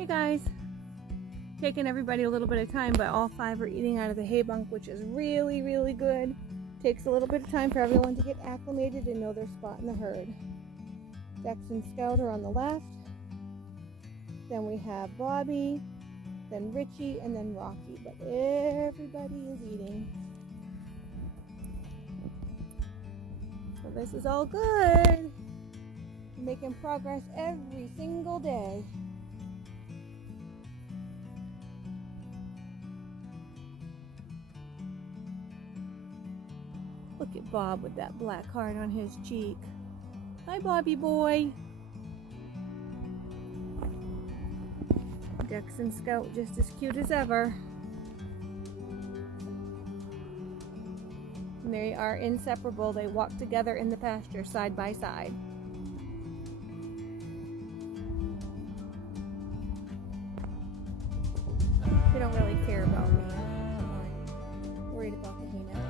Hey guys, taking everybody a little bit of time, but all 5 are eating out of the hay bunk, which is really, really good. Takes a little bit of time for everyone to get acclimated and know their spot in the herd. Dex and Scout are on the left. Then we have Bobby, then Richie, and then Rocky. But everybody is eating. So this is all good. We're making progress every single day. Look at Bob with that black heart on his cheek. Hi, Bobby boy. Dex and Scout just as cute as ever. And they are inseparable. They walk together in the pasture side by side. They don't really care about me. I'm worried about the hay now.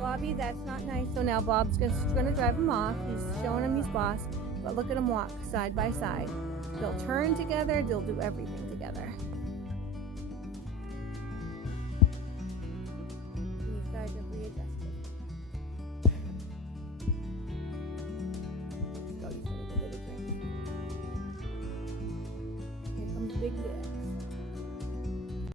Bobby, that's not nice. So now Bob's just going to drive him off. He's showing him he's boss. But look at them walk side by side. They'll turn together. They'll do everything together. These guys have readjusted. Let's go. Just a little bit of drink. Here comes Big Dad.